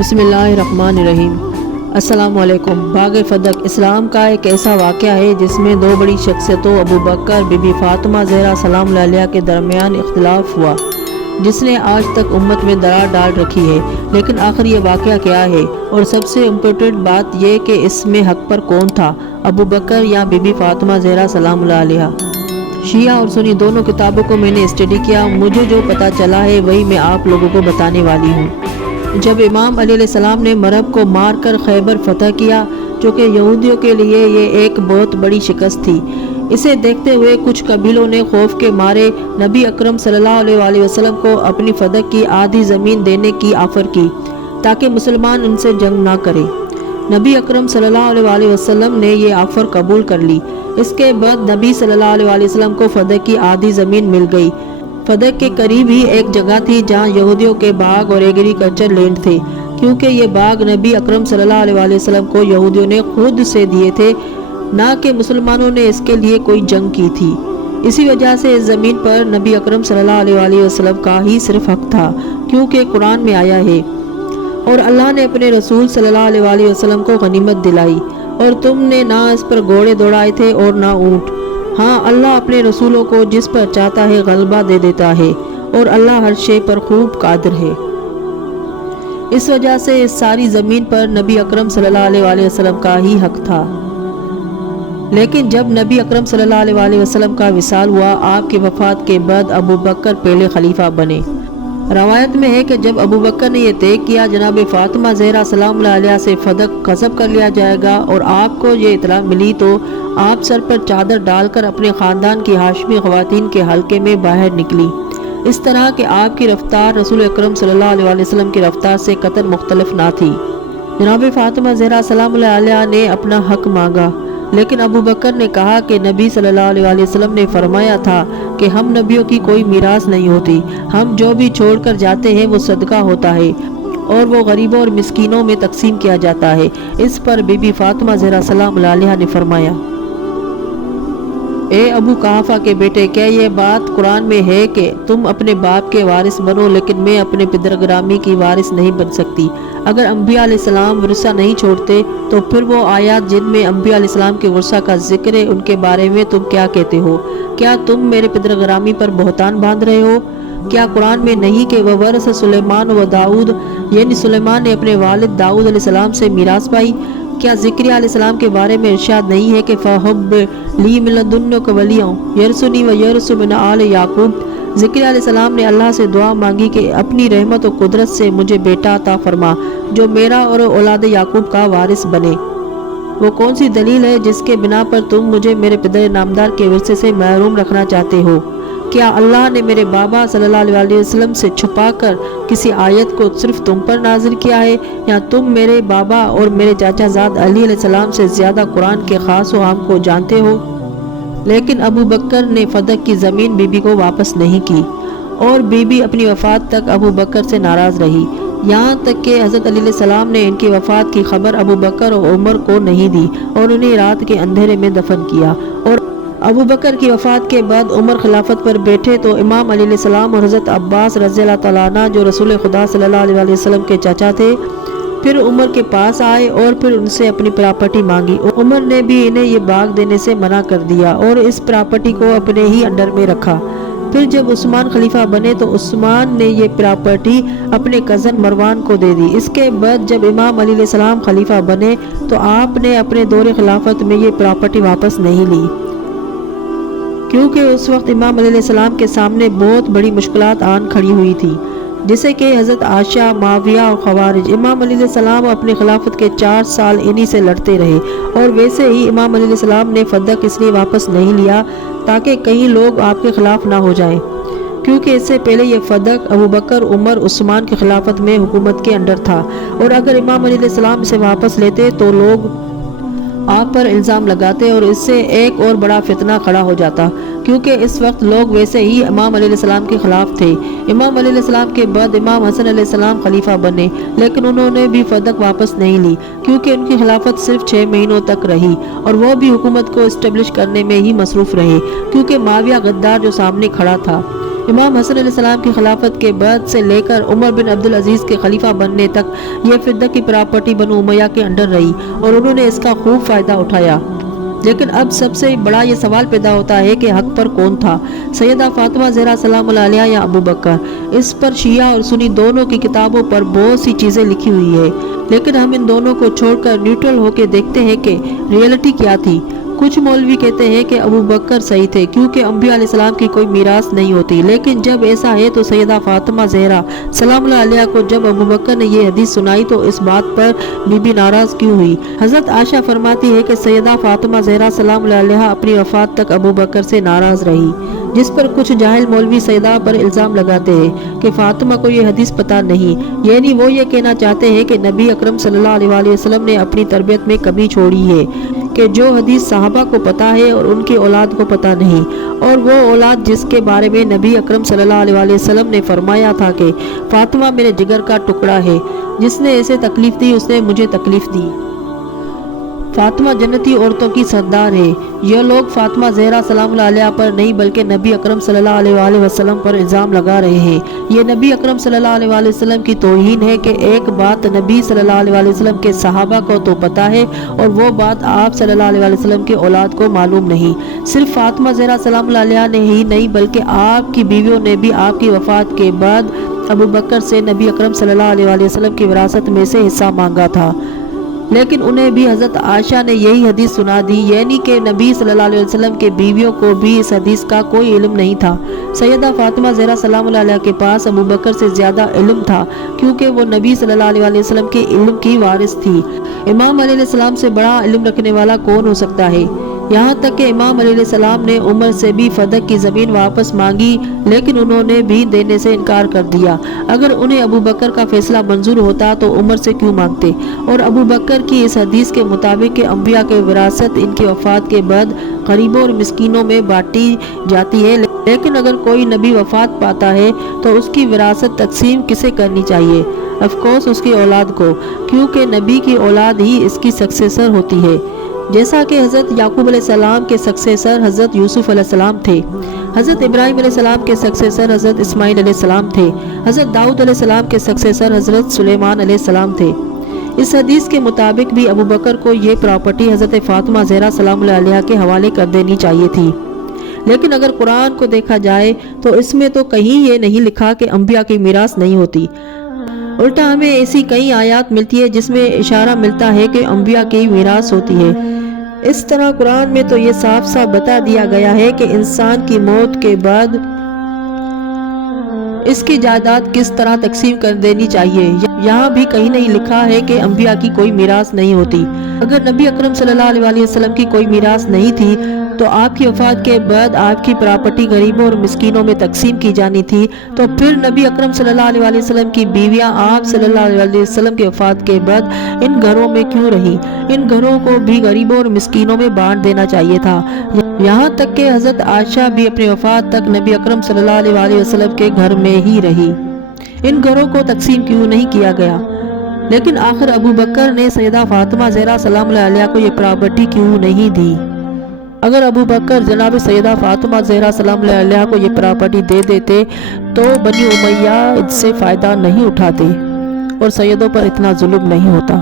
بسم اللہ الرحمن الرحیم۔ السلام علیکم۔ باغ فدق اسلام کا ایک ایسا واقعہ ہے جس میں دو بڑی شخصیتوں ابو بکر بی بی فاطمہ زہرا سلام اللہ علیہ کے درمیان اختلاف ہوا، جس نے آج تک امت میں درار ڈال رکھی ہے۔ لیکن آخر یہ واقعہ کیا ہے، اور سب سے امپورٹنٹ بات یہ کہ اس میں حق پر کون تھا، ابو بکر یا بی بی فاطمہ زہرا سلام اللہ علیہ؟ شیعہ اور سنی دونوں کتابوں کو میں نے اسٹڈی کیا، مجھے جو پتہ چلا ہے وہی میں آپ لوگوں کو بتانے والی ہوں۔ جب امام علی علیہ السلام نے مرب کو مار کر خیبر فتح کیا، جو کہ یہودیوں کے لیے یہ ایک بہت بڑی شکست تھی، اسے دیکھتے ہوئے کچھ قبیلوں نے خوف کے مارے نبی اکرم صلی اللہ علیہ وسلم کو اپنی فدق کی آدھی زمین دینے کی آفر کی تاکہ مسلمان ان سے جنگ نہ کرے۔ نبی اکرم صلی اللہ علیہ وسلم نے یہ آفر قبول کر لی۔ اس کے بعد نبی صلی اللہ علیہ وسلم کو فدق کی آدھی زمین مل گئی۔ فدق کے قریب ہی ایک جگہ تھی جہاں یہودیوں کے باغ اور ایگریکلچر لینڈ تھے، کیونکہ یہ باغ نبی اکرم صلی اللہ علیہ وسلم کو یہودیوں نے خود سے دیے تھے، نہ کہ مسلمانوں نے اس کے لیے کوئی جنگ کی تھی۔ اسی وجہ سے اس زمین پر نبی اکرم صلی اللہ علیہ وسلم کا ہی صرف حق تھا، کیونکہ قرآن میں آیا ہے، اور اللہ نے اپنے رسول صلی اللہ علیہ وسلم کو غنیمت دلائی، اور تم نے نہ اس پر گھوڑے دوڑائے تھے اور نہ اونٹ۔ ہاں، اللہ اپنے رسولوں کو جس پر چاہتا ہے غلبہ دے دیتا ہے، اور اللہ ہر شے پر خوب قادر ہے۔ اس وجہ سے اس ساری زمین پر نبی اکرم صلی اللہ علیہ وسلم کا ہی حق تھا۔ لیکن جب نبی اکرم صلی اللہ علیہ وسلم کا وصال ہوا، آپ کی وفات کے بعد ابو بکر پہلے خلیفہ بنے۔ روایت میں ہے کہ جب ابو بکر نے یہ طے کیا جناب فاطمہ زہرا سلام اللہ علیہ سے فدق غصب کر لیا جائے گا، اور آپ کو یہ اطلاع ملی تو آپ سر پر چادر ڈال کر اپنے خاندان کی ہاشمی خواتین کے حلقے میں باہر نکلی، اس طرح کہ آپ کی رفتار رسول اکرم صلی اللہ علیہ وسلم کی رفتار سے قطعاً مختلف نہ تھی۔ جناب فاطمہ زہرا سلام اللہ علیہ نے اپنا حق مانگا، لیکن ابو بکر نے کہا کہ نبی صلی اللہ علیہ وسلم نے فرمایا تھا کہ ہم نبیوں کی کوئی میراث نہیں ہوتی، ہم جو بھی چھوڑ کر جاتے ہیں وہ صدقہ ہوتا ہے، اور وہ غریبوں اور مسکینوں میں تقسیم کیا جاتا ہے۔ اس پر بی بی فاطمہ زہرا سلام اللہ علیہ نے فرمایا، اے ابو قحافہ کے بیٹے، کیا یہ بات قرآن میں ہے کہ تم اپنے باپ کے وارث بنو، لیکن میں اپنے پدر گرامی کی وارث نہیں بن سکتی؟ اگر انبیاء علیہ السلام ورثہ نہیں چھوڑتے تو پھر وہ آیات جن میں انبیاء علیہ السلام کے ورثہ کا ذکر ہے، ان کے بارے میں تم کیا کہتے ہو؟ کیا تم میرے پدر گرامی پر بہتان باندھ رہے ہو؟ کیا قرآن میں نہیں کہ وورث سلیمان و داؤد، یعنی سلیمان نے اپنے والد داؤد علیہ السلام سے میراث پائی؟ کیا زکریا علیہ السلام کے بارے میں ارشاد نہیں ہے کہ فَهَبْ لِي مِن لَدُنِّكَ وَلِيًّا يَرِثُنِي وَيَرِثُ مِنْ آلِ یعقوب؟ زکریا علیہ السلام نے اللہ سے دعا مانگی کہ اپنی رحمت و قدرت سے مجھے بیٹا عطا فرما جو میرا اور اولاد یعقوب کا وارث بنے۔ وہ کون سی دلیل ہے جس کے بنا پر تم مجھے میرے پدر نامدار کے ورثے سے محروم رکھنا چاہتے ہو؟ کیا اللہ نے میرے بابا صلی اللہ علیہ وسلم سے چھپا کر کسی آیت کو صرف تم پر نازل کیا ہے، یا تم میرے بابا اور میرے چاچا زاد علی علیہ السلام سے زیادہ قرآن کے خاص و عام کو جانتے ہو؟ لیکن ابو بکر نے فدق کی زمین بی بی کو واپس نہیں کی، اور بی بی اپنی وفات تک ابو بکر سے ناراض رہی، یہاں تک کہ حضرت علی علیہ السلام نے ان کی وفات کی خبر ابو بکر اور عمر کو نہیں دی اور انہیں رات کے اندھیرے میں دفن کیا۔ اور ابو بکر کی وفات کے بعد عمر خلافت پر بیٹھے تو امام علی علیہ السلام اور حضرت عباس رضی اللہ تعالیٰ عنہ جو رسول خدا صلی اللہ علیہ وسلم کے چاچا تھے، پھر عمر کے پاس آئے اور پھر ان سے اپنی پراپرٹی مانگی۔ عمر نے بھی انہیں یہ باغ دینے سے منع کر دیا اور اس پراپرٹی کو اپنے ہی انڈر میں رکھا۔ پھر جب عثمان خلیفہ بنے تو عثمان نے یہ پراپرٹی اپنے کزن مروان کو دے دی۔ اس کے بعد جب امام علی علیہ السلام خلیفہ بنے تو آپ نے اپنے دور خلافت میں یہ پراپرٹی واپس نہیں لی، کیونکہ اس وقت امام علیہ السلام کے سامنے بہت بڑی مشکلات آن کھڑی ہوئی تھی، جیسے کہ حضرت عائشہ، معاویہ اور خوارج۔ امام علیہ السلام اپنی خلافت کے 4 سال انہی سے لڑتے رہے، اور ویسے ہی امام علیہ السلام نے فدق اس لیے واپس نہیں لیا تاکہ کئی لوگ آپ کے خلاف نہ ہو جائیں، کیونکہ اس سے پہلے یہ فدق ابو بکر، عمر، عثمان کی خلافت میں حکومت کے انڈر تھا، اور اگر امام علیہ السلام اسے واپس لیتے تو لوگ آپ پر الزام لگاتے اور اس سے ایک اور بڑا فتنہ کھڑا ہو جاتا، کیونکہ اس وقت لوگ ویسے ہی امام علیہ السلام کے خلاف تھے۔ امام علیہ السلام کے بعد امام حسن علیہ السلام خلیفہ بنے، لیکن انہوں نے بھی فدق واپس نہیں لی، کیونکہ ان کی خلافت صرف 6 مہینوں تک رہی، اور وہ بھی حکومت کو اسٹیبلش کرنے میں ہی مصروف رہے، کیونکہ معاویہ غدار جو سامنے کھڑا تھا۔ امام حسن علیہ السلام کی خلافت کے بعد سے لے کر عمر بن عبدالعزیز کے خلیفہ بننے تک یہ فدہ کی پراپرٹی بنو امیہ کے انڈر رہی اور انہوں نے اس کا خوب فائدہ اٹھایا۔ لیکن اب سب سے بڑا یہ سوال پیدا ہوتا ہے کہ حق پر کون تھا، سیدہ فاطمہ زہرا سلام اللہ علیہا یا ابو بکر؟ اس پر شیعہ اور سنی دونوں کی کتابوں پر بہت سی چیزیں لکھی ہوئی ہے، لیکن ہم ان دونوں کو چھوڑ کر نیوٹرل ہو کے دیکھتے ہیں کہ ریئلٹی کیا تھی۔ کچھ مولوی کہتے ہیں کہ ابو بکر صحیح تھے کیونکہ انبیاء علیہ السلام کی کوئی میراث نہیں ہوتی، لیکن جب ایسا ہے تو سیدہ فاطمہ زہرا سلام اللہ علیہا کو جب ابو بکر نے یہ حدیث سنائی تو اس بات پر بی بی ناراض کیوں ہوئی؟ حضرت عائشہ فرماتی ہے کہ سیدہ فاطمہ زہرا سلام اللہ علیہا اپنی وفات تک ابو بکر سے ناراض رہی، جس پر کچھ جاہل مولوی سیدہ پر الزام لگاتے ہیں کہ فاطمہ کو یہ حدیث پتہ نہیں، یعنی وہ یہ کہنا چاہتے ہیں کہ نبی اکرم صلی اللہ علیہ وسلم نے اپنی تربیت میں کمی چھوڑی ہے کہ جو حدیث صحابہ کو پتہ ہے اور ان کی اولاد کو پتہ نہیں، اور وہ اولاد جس کے بارے میں نبی اکرم صلی اللہ علیہ وسلم نے فرمایا تھا کہ فاطمہ میرے جگر کا ٹکڑا ہے، جس نے اسے تکلیف دی اس نے مجھے تکلیف دی، فاطمہ جنتی عورتوں کی سردار ہے۔ یہ لوگ فاطمہ زہرا سلام اللہ علیہا پر نہیں بلکہ نبی اکرم صلی اللہ علیہ وسلم پر الزام لگا رہے ہیں۔ یہ نبی اکرم صلی اللہ علیہ وسلم کی توہین ہے کہ ایک بات نبی صلی اللہ علیہ وسلم کے صحابہ کو تو پتہ ہے اور وہ بات آپ صلی اللہ علیہ وسلم کے اولاد کو معلوم نہیں۔ صرف فاطمہ زہرا سلام اللہ علیہا نے ہی نہیں بلکہ آپ کی بیویوں نے بھی آپ کی وفات کے بعد ابو بکر سے نبی اکرم صلی اللہ علیہ وسلم کی وراثت میں سے حصہ مانگا تھا، لیکن انہیں بھی حضرت عائشہ نے یہی حدیث سنا دی، یعنی کہ نبی صلی اللہ علیہ وسلم کے بیویوں کو بھی اس حدیث کا کوئی علم نہیں تھا۔ سیدہ فاطمہ زہرا سلام اللہ علیہا کے پاس ابو بکر سے زیادہ علم تھا کیونکہ وہ نبی صلی اللہ علیہ وسلم کے علم کی وارث تھی۔ امام علیہ السلام سے بڑا علم رکھنے والا کون ہو سکتا ہے؟ یہاں تک کہ امام علیہ السلام نے عمر سے بھی فدق کی زمین واپس مانگی، لیکن انہوں نے بھی دینے سے انکار کر دیا۔ اگر انہیں ابو بکر کا فیصلہ منظور ہوتا تو عمر سے کیوں مانگتے؟ اور ابو بکر کی اس حدیث کے مطابق کہ انبیاء کے وراثت ان کی وفات کے بعد غریبوں اور مسکینوں میں بانٹی جاتی ہے، لیکن اگر کوئی نبی وفات پاتا ہے تو اس کی وراثت تقسیم کسے کرنی چاہیے؟ آف کورس اس کی اولاد کو، کیونکہ نبی کی اولاد ہی اس کی سکسیسر ہوتی ہے، جیسا کہ حضرت یعقوب علیہ السلام کے سکسیسر حضرت یوسف علیہ السلام تھے، حضرت ابراہیم علیہ السلام کے سکسیسر حضرت اسماعیل علیہ السلام تھے، حضرت داؤد علیہ السلام کے سکسیسر حضرت سلیمان علیہ السلام تھے۔ اس حدیث کے مطابق بھی ابو بکر کو یہ پراپرٹی حضرت فاطمہ زہرا سلام اللہ علیہا کے حوالے کر دینی چاہیے تھی، لیکن اگر قرآن کو دیکھا جائے تو اس میں تو کہیں یہ نہیں لکھا کہ انبیاء کی میراث نہیں ہوتی، الٹا ہمیں ایسی کئی آیات ملتی ہے جس میں اشارہ ملتا ہے کہ انبیاء کی میراث ہوتی ہے۔ اس طرح قرآن میں تو یہ صاف صاف بتا دیا گیا ہے کہ انسان کی موت کے بعد اس کی جائیداد کس طرح تقسیم کر دینی چاہیے، یہاں بھی کہیں نہیں لکھا ہے کہ انبیاء کی کوئی میراث نہیں ہوتی۔ اگر نبی اکرم صلی اللہ علیہ وسلم کی کوئی میراث نہیں تھی تو آپ کی وفات کے بعد آپ کی پراپرٹی غریبوں اور مسکینوں میں تقسیم کی جانی تھی، تو پھر نبی اکرم صلی اللہ علیہ وسلم کی بیویاں آپ صلی اللہ علیہ وسلم کی وفات کے بعد ان گھروں میں کیوں رہی؟ ان گھروں کو بھی غریبوں اور مسکینوں میں بانٹ دینا چاہیے تھا، یہاں تک کہ حضرت عائشہ بھی اپنی وفات تک نبی اکرم صلی اللہ علیہ وسلم کے گھر میں ہی رہی، ان گھروں کو تقسیم کیوں نہیں کیا گیا؟ لیکن آخر ابو بکر نے سیدہ فاطمہ زہرا سلام اللہ علیہا کو یہ پراپرٹی کیوں نہیں دی؟ اگر ابو بکر جناب سیدہ فاطمہ زہرا سلام اللہ علیہا کو یہ پراپرٹی دے دیتے تو بنی امیہ اس سے فائدہ نہیں اٹھاتے اور سیدوں پر اتنا ظلم نہیں ہوتا۔